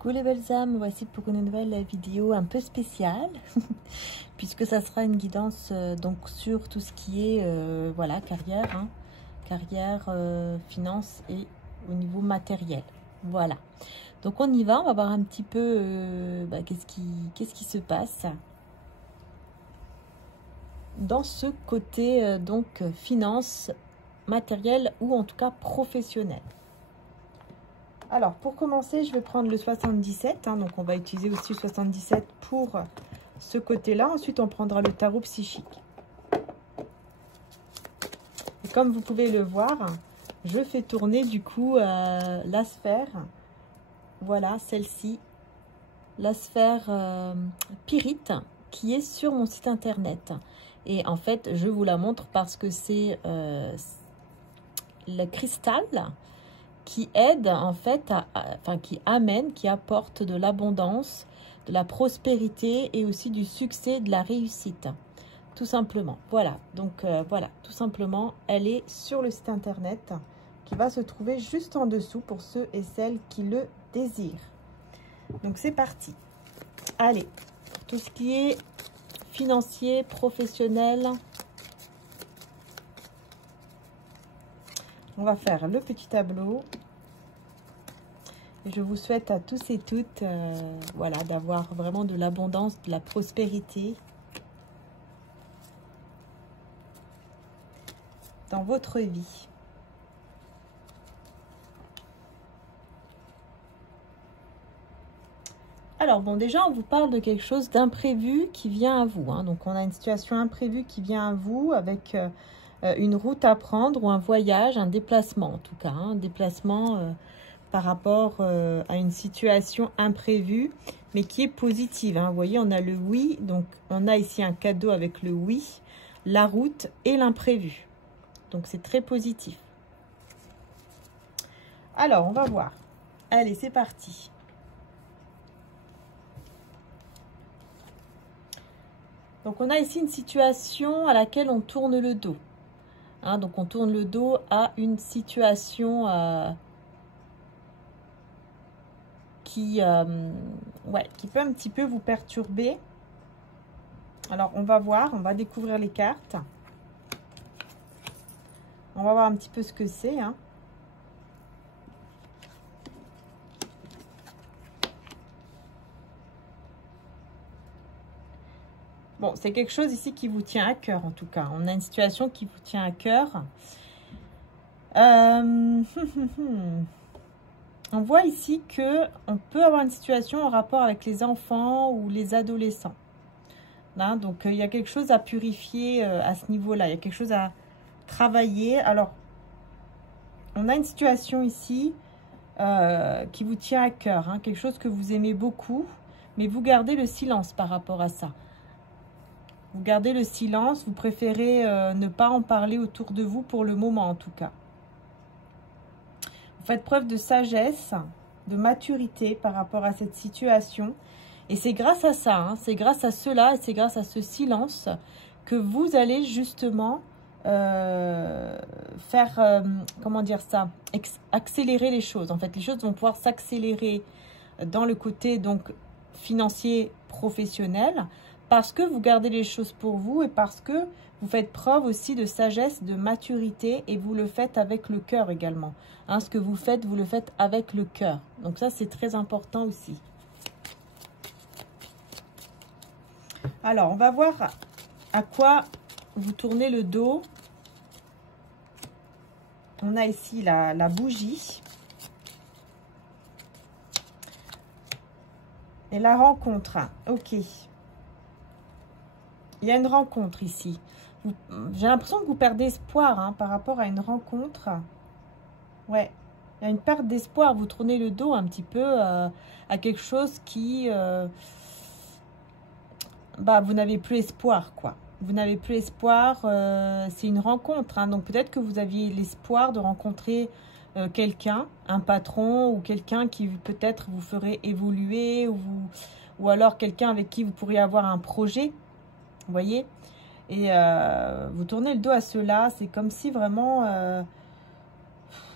Coucou les belles âmes, voici pour une nouvelle vidéo un peu spéciale puisque ça sera une guidance donc sur tout ce qui est voilà, carrière, hein, carrière, finance et au niveau matériel. Voilà, donc on y va, on va voir un petit peu qu'est-ce qui se passe dans ce côté donc finance, matériel ou en tout cas professionnel. Alors, pour commencer, je vais prendre le 77. Hein, donc, on va utiliser aussi le 77 pour ce côté-là. Ensuite, on prendra le tarot psychique. Et comme vous pouvez le voir, je fais tourner du coup la sphère. Voilà, celle-ci. La sphère pyrite qui est sur mon site internet. Et en fait, je vous la montre parce que c'est le cristal qui aide en fait, qui amène, qui apporte de l'abondance, de la prospérité et aussi du succès, de la réussite, tout simplement. Voilà, donc voilà, tout simplement, elle est sur le site internet qui va se trouver juste en dessous pour ceux et celles qui le désirent. Donc c'est parti. Allez, pour tout ce qui est financier, professionnel, on va faire le petit tableau. Et je vous souhaite à tous et toutes voilà, d'avoir vraiment de l'abondance, de la prospérité dans votre vie. Alors bon, déjà on vous parle de quelque chose d'imprévu qui vient à vous. Hein. Donc on a une situation imprévue qui vient à vous avec une route à prendre ou un voyage, un déplacement en tout cas. Hein, un déplacement par rapport à une situation imprévue, mais qui est positive. Hein. Vous voyez, on a le oui, donc on a ici un cadeau avec le oui, la route et l'imprévu. Donc c'est très positif. Alors, on va voir. Allez, c'est parti. Donc on a ici une situation à laquelle on tourne le dos. Hein, donc on tourne le dos à une situation qui peut un petit peu vous perturber. Alors on va voir, on va découvrir les cartes. On va voir un petit peu ce que c'est. Hein. Bon, c'est quelque chose ici qui vous tient à cœur en tout cas. On a une situation qui vous tient à cœur. On voit ici que on peut avoir une situation en rapport avec les enfants ou les adolescents. Hein, donc, il y a quelque chose à purifier à ce niveau-là. Il y a quelque chose à travailler. Alors, on a une situation ici qui vous tient à cœur. Hein, quelque chose que vous aimez beaucoup, mais vous gardez le silence par rapport à ça. Vous gardez le silence. Vous préférez ne pas en parler autour de vous pour le moment, en tout cas. Vous faites preuve de sagesse, de maturité par rapport à cette situation. Et c'est grâce à ça, hein, c'est grâce à cela, c'est grâce à ce silence que vous allez justement faire, comment dire ça, accélérer les choses. En fait, les choses vont pouvoir s'accélérer dans le côté donc financier, professionnel, parce que vous gardez les choses pour vous et parce que vous faites preuve aussi de sagesse, de maturité et vous le faites avec le cœur également. Hein, ce que vous le faites avec le cœur. Donc ça, c'est très important aussi. Alors, on va voir à quoi vous tournez le dos. On a ici la bougie. Et la rencontre. Ok. Il y a une rencontre ici. J'ai l'impression que vous perdez espoir hein, par rapport à une rencontre. Ouais, il y a une perte d'espoir. Vous tournez le dos un petit peu à quelque chose qui... vous n'avez plus espoir, quoi. Vous n'avez plus espoir. C'est une rencontre. Hein, donc, peut-être que vous aviez l'espoir de rencontrer quelqu'un, un patron ou quelqu'un qui peut-être vous ferait évoluer ou alors quelqu'un avec qui vous pourriez avoir un projet. Vous voyez, et vous tournez le dos à cela. C'est comme si vraiment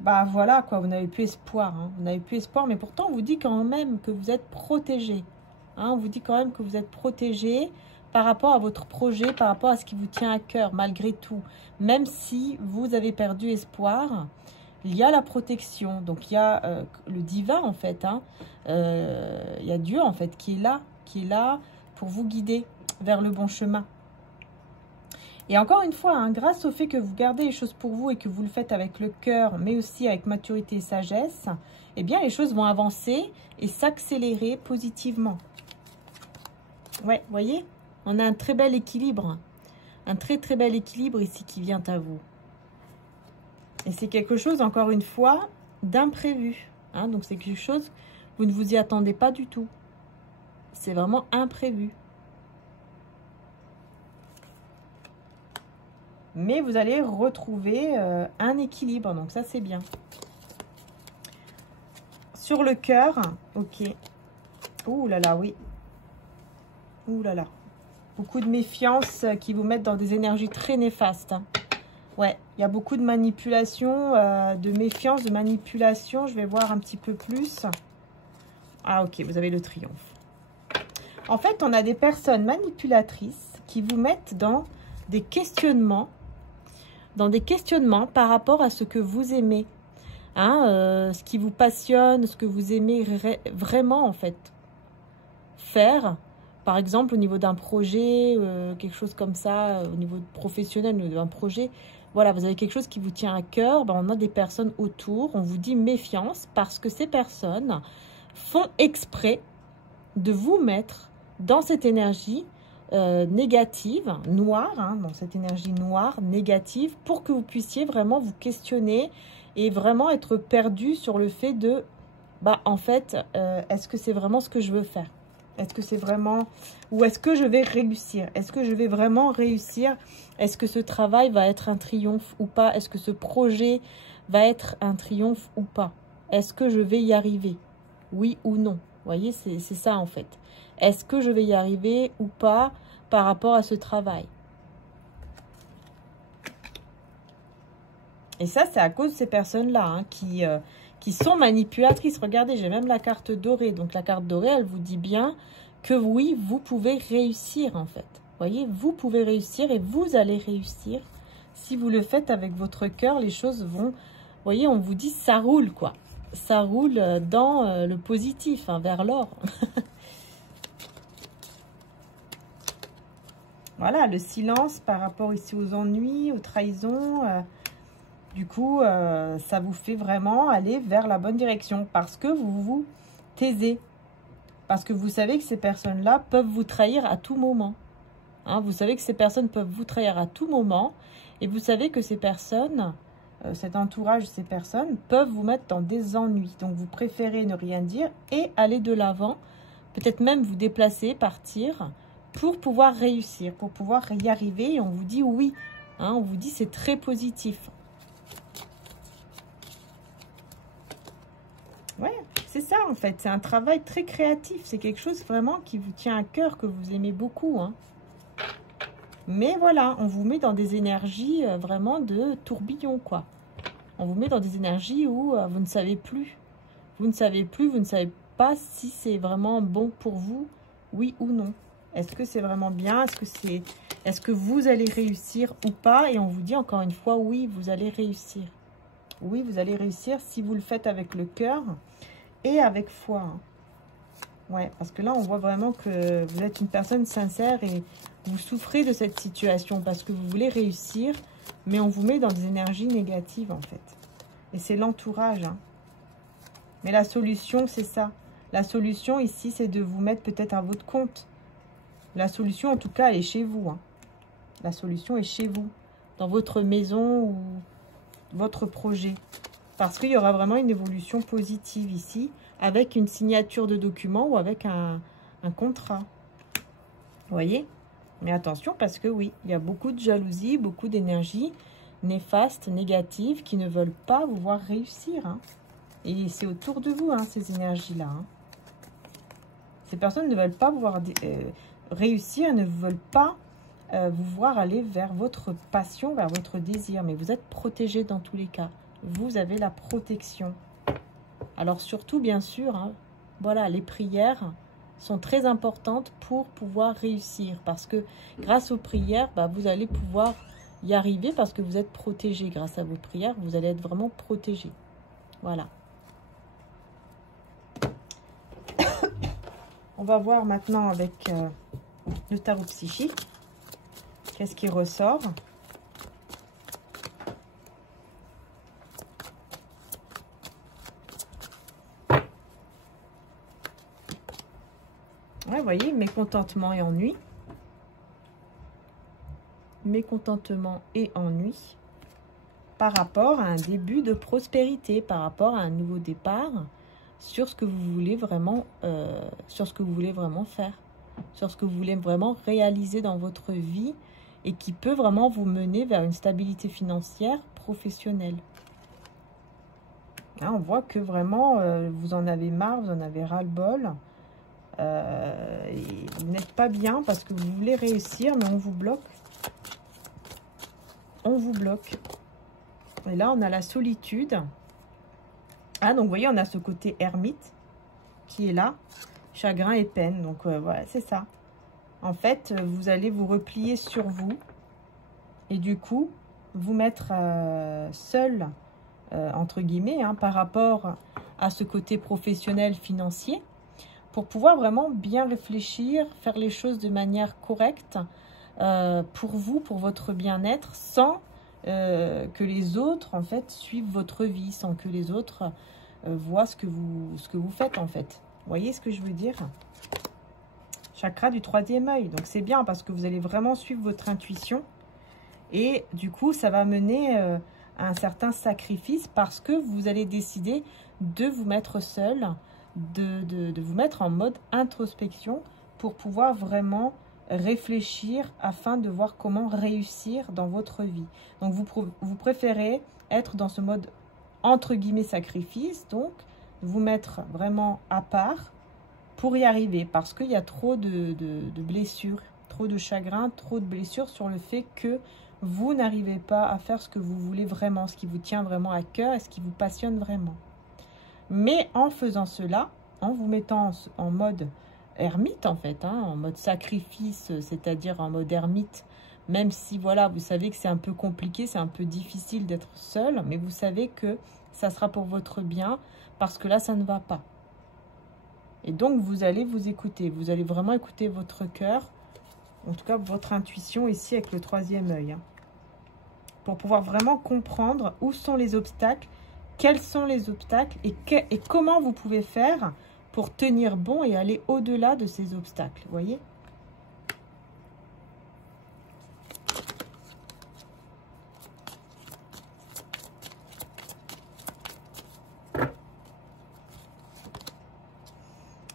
bah voilà quoi, vous n'avez plus espoir. Hein. Vous n'avez plus espoir, mais pourtant on vous dit quand même que vous êtes protégé. Hein, on vous dit quand même que vous êtes protégé par rapport à votre projet, par rapport à ce qui vous tient à cœur, malgré tout. Même si vous avez perdu espoir, il y a la protection. Donc il y a le divin en fait. Hein. Il y a Dieu en fait qui est là pour vous guider vers le bon chemin. Et encore une fois, hein, grâce au fait que vous gardez les choses pour vous et que vous le faites avec le cœur, mais aussi avec maturité et sagesse, eh bien les choses vont avancer et s'accélérer positivement. Ouais, vous voyez, on a un très bel équilibre. Un très très bel équilibre ici qui vient à vous. Et c'est quelque chose, encore une fois, d'imprévu. Hein, donc c'est quelque chose, vous ne vous y attendez pas du tout. C'est vraiment imprévu. Mais vous allez retrouver un équilibre, donc ça c'est bien. Sur le cœur, ok. Ouh là là, oui. Ouh là là. Beaucoup de méfiance qui vous mettent dans des énergies très néfastes. Hein. Ouais, il y a beaucoup de manipulation, de méfiance, de manipulation. Je vais voir un petit peu plus. Ah ok, vous avez le triomphe. En fait, on a des personnes manipulatrices qui vous mettent dans des questionnements. Par rapport à ce que vous aimez, hein, ce qui vous passionne, ce que vous aimez vraiment en fait faire, par exemple au niveau d'un projet, quelque chose comme ça, au niveau professionnel, au niveau d'un projet, voilà, vous avez quelque chose qui vous tient à cœur, ben, on a des personnes autour, on vous dit méfiance parce que ces personnes font exprès de vous mettre dans cette énergie négative, noire, hein, dans cette énergie noire, négative, pour que vous puissiez vraiment vous questionner et vraiment être perdu sur le fait de, bah en fait, est-ce que c'est vraiment ce que je veux faire? Est-ce que c'est vraiment, ou est-ce que je vais réussir? Est-ce que je vais vraiment réussir? Est-ce que ce travail va être un triomphe ou pas? Est-ce que ce projet va être un triomphe ou pas? Est-ce que je vais y arriver? Oui ou non? Vous voyez, c'est ça en fait. Est-ce que je vais y arriver ou pas par rapport à ce travail? Et ça, c'est à cause de ces personnes-là hein, qui sont manipulatrices. Regardez, j'ai même la carte dorée. Donc, la carte dorée, elle vous dit bien que oui, vous pouvez réussir en fait. Vous voyez, vous pouvez réussir et vous allez réussir. Si vous le faites avec votre cœur, les choses vont... Vous voyez, on vous dit ça roule quoi. Ça roule dans le positif, hein, vers l'or. Voilà, le silence par rapport ici aux ennuis, aux trahisons. Du coup, ça vous fait vraiment aller vers la bonne direction parce que vous vous taisez. Parce que vous savez que ces personnes-là peuvent vous trahir à tout moment. Hein, vous savez que ces personnes peuvent vous trahir à tout moment. Et vous savez que ces personnes, cet entourage de ces personnes, peuvent vous mettre dans des ennuis. Donc, vous préférez ne rien dire et aller de l'avant. Peut-être même vous déplacer, partir... pour pouvoir réussir, pour pouvoir y arriver. Et on vous dit oui, hein, on vous dit c'est très positif. Ouais, c'est ça en fait, c'est un travail très créatif. C'est quelque chose vraiment qui vous tient à cœur, que vous aimez beaucoup. Hein. Mais voilà, on vous met dans des énergies vraiment de tourbillon, quoi. On vous met dans des énergies où vous ne savez plus. Vous ne savez plus, vous ne savez pas si c'est vraiment bon pour vous, oui ou non. Est-ce que c'est vraiment bien? Est-ce que vous allez réussir ou pas? Et on vous dit encore une fois, oui, vous allez réussir. Oui, vous allez réussir si vous le faites avec le cœur et avec foi. Hein. Ouais, parce que là, on voit vraiment que vous êtes une personne sincère et vous souffrez de cette situation parce que vous voulez réussir, mais on vous met dans des énergies négatives, en fait. Et c'est l'entourage. Hein. Mais la solution, c'est ça. La solution, ici, c'est de vous mettre peut-être à votre compte. La solution, en tout cas, elle est chez vous. Hein. La solution est chez vous, dans votre maison ou votre projet. Parce qu'il y aura vraiment une évolution positive ici, avec une signature de document ou avec un contrat. Vous voyez? Mais attention, parce que oui, il y a beaucoup de jalousie, beaucoup d'énergie néfaste, négative, qui ne veulent pas vous voir réussir. Hein. Et c'est autour de vous, hein, ces énergies-là. Hein. Ces personnes ne veulent pas vous voir... réussir, ne veulent pas vous voir aller vers votre passion, vers votre désir. Mais vous êtes protégé dans tous les cas. vous avez la protection. Alors surtout, bien sûr, hein, voilà, les prières sont très importantes pour pouvoir réussir. Parce que grâce aux prières, bah, vous allez pouvoir y arriver parce que vous êtes protégé. Grâce à vos prières, vous allez être vraiment protégé. Voilà. On va voir maintenant avec le tarot psychique. Qu'est-ce qui ressort? Ouais, vous voyez, mécontentement et ennui. Mécontentement et ennui par rapport à un début de prospérité, par rapport à un nouveau départ sur ce que vous voulez vraiment, sur ce que vous voulez vraiment faire, sur ce que vous voulez vraiment réaliser dans votre vie et qui peut vraiment vous mener vers une stabilité financière professionnelle. Hein, on voit que vraiment vous en avez marre, vous en avez ras-le-bol. Vous n'êtes pas bien parce que vous voulez réussir, mais on vous bloque. On vous bloque. Et là, on a la solitude. Ah, donc vous voyez, on a ce côté ermite qui est là. Chagrin et peine. Donc voilà, c'est ça. En fait, vous allez vous replier sur vous. Et du coup, vous mettre seul, entre guillemets, hein, par rapport à ce côté professionnel, financier. Pour pouvoir vraiment bien réfléchir, faire les choses de manière correcte pour vous, pour votre bien-être, sans que les autres, en fait, suivent votre vie, sans que les autres voient ce que vous faites, en fait. Vous voyez ce que je veux dire? Chakra du troisième œil. Donc, c'est bien parce que vous allez vraiment suivre votre intuition. Et du coup, ça va mener à un certain sacrifice parce que vous allez décider de vous mettre seul, de vous mettre en mode introspection pour pouvoir vraiment réfléchir afin de voir comment réussir dans votre vie. Donc, vous préférez être dans ce mode entre guillemets sacrifice, donc vous mettre vraiment à part pour y arriver parce qu'il y a trop de blessures, trop de chagrin, trop de blessures sur le fait que vous n'arrivez pas à faire ce que vous voulez vraiment, ce qui vous tient vraiment à cœur et ce qui vous passionne vraiment. Mais en faisant cela, en vous mettant en mode ermite en fait, hein, en mode sacrifice, c'est-à-dire en mode ermite, même si voilà, vous savez que c'est un peu compliqué, c'est un peu difficile d'être seul, mais vous savez que ça sera pour votre bien parce que là, ça ne va pas. Et donc, vous allez vous écouter, vous allez vraiment écouter votre cœur, en tout cas votre intuition ici avec le troisième œil, hein, pour pouvoir vraiment comprendre où sont les obstacles, quels sont les obstacles et comment vous pouvez faire pour tenir bon et aller au-delà de ces obstacles, vous voyez?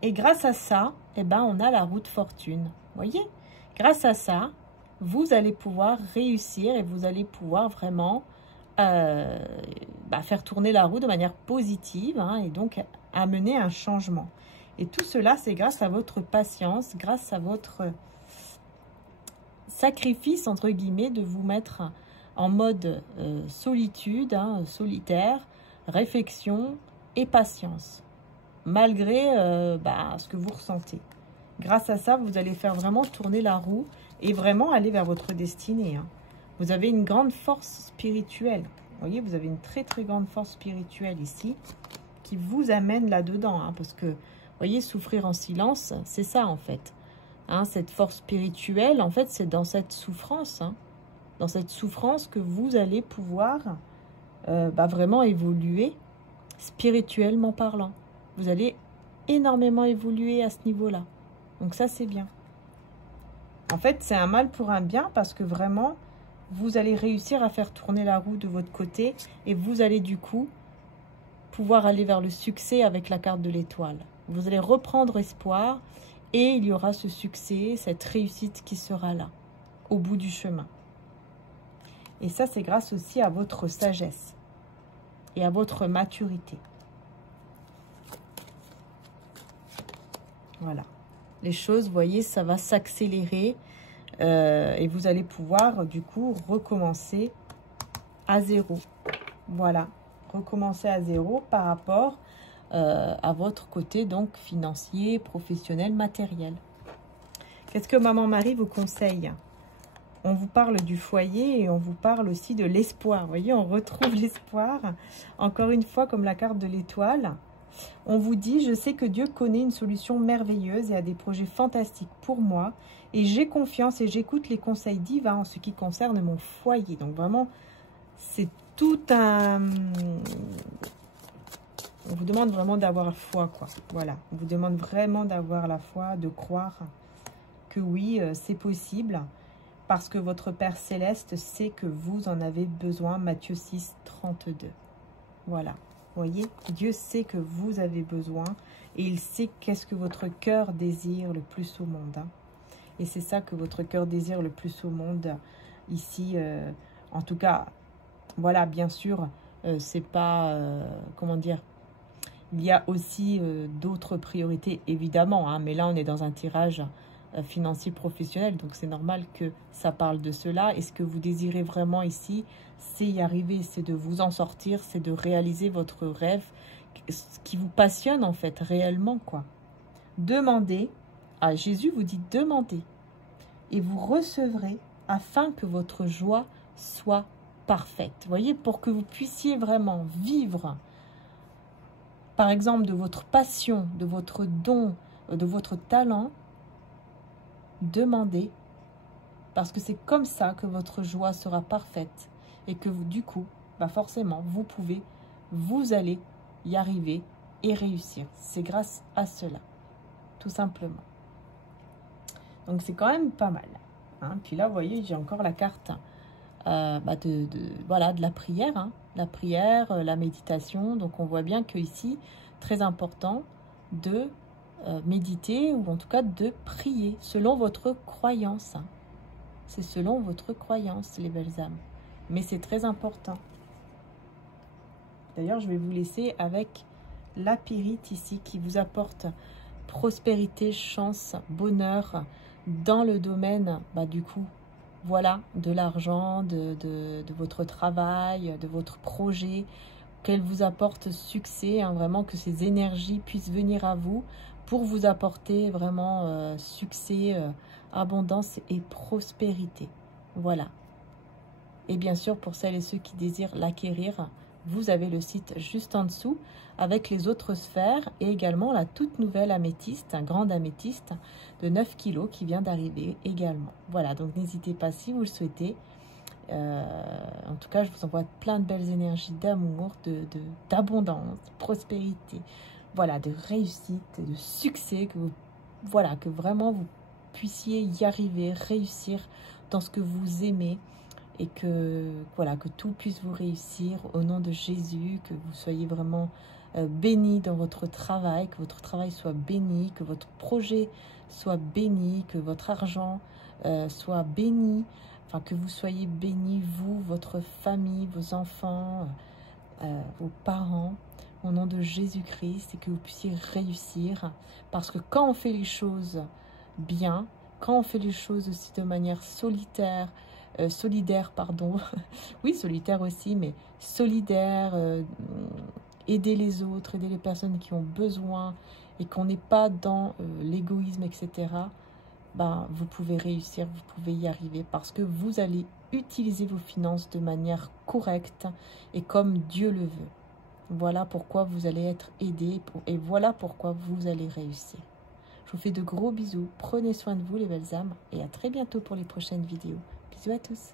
Et grâce à ça, eh ben, on a la roue de fortune, vous voyez? Grâce à ça, vous allez pouvoir réussir et vous allez pouvoir vraiment faire tourner la roue de manière positive, hein, et donc amener un changement. Et tout cela, c'est grâce à votre patience, grâce à votre sacrifice, entre guillemets, de vous mettre en mode solitude, hein, solitaire, réflexion et patience, malgré ce que vous ressentez. Grâce à ça, vous allez faire vraiment tourner la roue et vraiment aller vers votre destinée, hein. Vous avez une grande force spirituelle. Vous voyez, vous avez une très très grande force spirituelle ici qui vous amène là-dedans, hein, parce que, vous voyez, souffrir en silence, c'est ça en fait. Hein, cette force spirituelle, en fait, c'est dans cette souffrance, hein, dans cette souffrance que vous allez pouvoir vraiment évoluer spirituellement parlant. Vous allez énormément évoluer à ce niveau-là. Donc ça, c'est bien. En fait, c'est un mal pour un bien parce que vraiment, vous allez réussir à faire tourner la roue de votre côté et vous allez du coup pouvoir aller vers le succès avec la carte de l'étoile. Vous allez reprendre espoir et il y aura ce succès, cette réussite qui sera là, au bout du chemin. Et ça, c'est grâce aussi à votre sagesse et à votre maturité. Voilà. Les choses, vous voyez, ça va s'accélérer et vous allez pouvoir, du coup, recommencer à zéro. Voilà. recommencer à zéro par rapport à votre côté, donc financier, professionnel, matériel. Qu'est-ce que Maman Marie vous conseille? On vous parle du foyer et on vous parle aussi de l'espoir. Vous voyez, on retrouve l'espoir. Encore une fois, comme la carte de l'étoile. On vous dit, je sais que Dieu connaît une solution merveilleuse et a des projets fantastiques pour moi. Et j'ai confiance et j'écoute les conseils divins en ce qui concerne mon foyer. Donc vraiment, c'est tout un... On vous demande vraiment d'avoir foi, quoi. Voilà, on vous demande vraiment d'avoir la foi, de croire que oui, c'est possible. Parce que votre Père Céleste sait que vous en avez besoin. Matthieu 6, 32. Voilà, vous voyez, Dieu sait que vous avez besoin. Et il sait qu'est-ce que votre cœur désire le plus au monde. Hein. Et c'est ça que votre cœur désire le plus au monde. Ici, en tout cas, voilà, bien sûr, c'est pas... comment dire? Il y a aussi d'autres priorités, évidemment, hein, mais là, on est dans un tirage financier professionnel, donc c'est normal que ça parle de cela. Et ce que vous désirez vraiment ici, c'est y arriver, c'est de vous en sortir, c'est de réaliser votre rêve, ce qui vous passionne en fait, réellement, quoi. Demandez, ah, Jésus vous dit demandez, et vous recevrez afin que votre joie soit parfaite. Vous voyez, pour que vous puissiez vraiment vivre par exemple, de votre passion, de votre don, de votre talent, demandez, parce que c'est comme ça que votre joie sera parfaite et que vous, du coup, bah forcément, vous allez y arriver et réussir. C'est grâce à cela, tout simplement. Donc, c'est quand même pas mal. Hein. Puis là, vous voyez, j'ai encore la carte voilà, de la prière, hein. La prière, la méditation. Donc, on voit bien que ici, très important de méditer ou en tout cas de prier selon votre croyance. Hein. C'est selon votre croyance, les belles âmes. Mais c'est très important. D'ailleurs, je vais vous laisser avec la pyrite ici qui vous apporte prospérité, chance, bonheur dans le domaine, du coup, voilà, de l'argent, de votre travail, de votre projet, qu'elle vous apporte succès, hein, vraiment que ces énergies puissent venir à vous pour vous apporter vraiment succès, abondance et prospérité. Voilà. Et bien sûr, pour celles et ceux qui désirent l'acquérir, vous avez le site juste en dessous avec les autres sphères et également la toute nouvelle améthyste, un grand améthyste de 9 kg qui vient d'arriver également. Voilà, donc n'hésitez pas si vous le souhaitez. En tout cas, je vous envoie plein de belles énergies d'amour, d'abondance, de prospérité, voilà, de réussite, de succès, que vous, voilà, que vraiment vous puissiez y arriver, réussir dans ce que vous aimez. Et que, voilà, que tout puisse vous réussir au nom de Jésus, que vous soyez vraiment bénis dans votre travail, que votre travail soit béni, que votre projet soit béni, que votre argent soit béni, enfin que vous soyez bénis, vous, votre famille, vos enfants, vos parents, au nom de Jésus-Christ, et que vous puissiez réussir. Parce que quand on fait les choses bien, quand on fait les choses aussi de manière solidaire, pardon, oui, solitaire aussi, mais solidaire, aider les autres, aider les personnes qui ont besoin et qu'on n'est pas dans l'égoïsme, etc., vous pouvez réussir, vous pouvez y arriver parce que vous allez utiliser vos finances de manière correcte et comme Dieu le veut. Voilà pourquoi vous allez être aidé et voilà pourquoi vous allez réussir. Je vous fais de gros bisous, prenez soin de vous les belles âmes et à très bientôt pour les prochaines vidéos. Bisous à tous.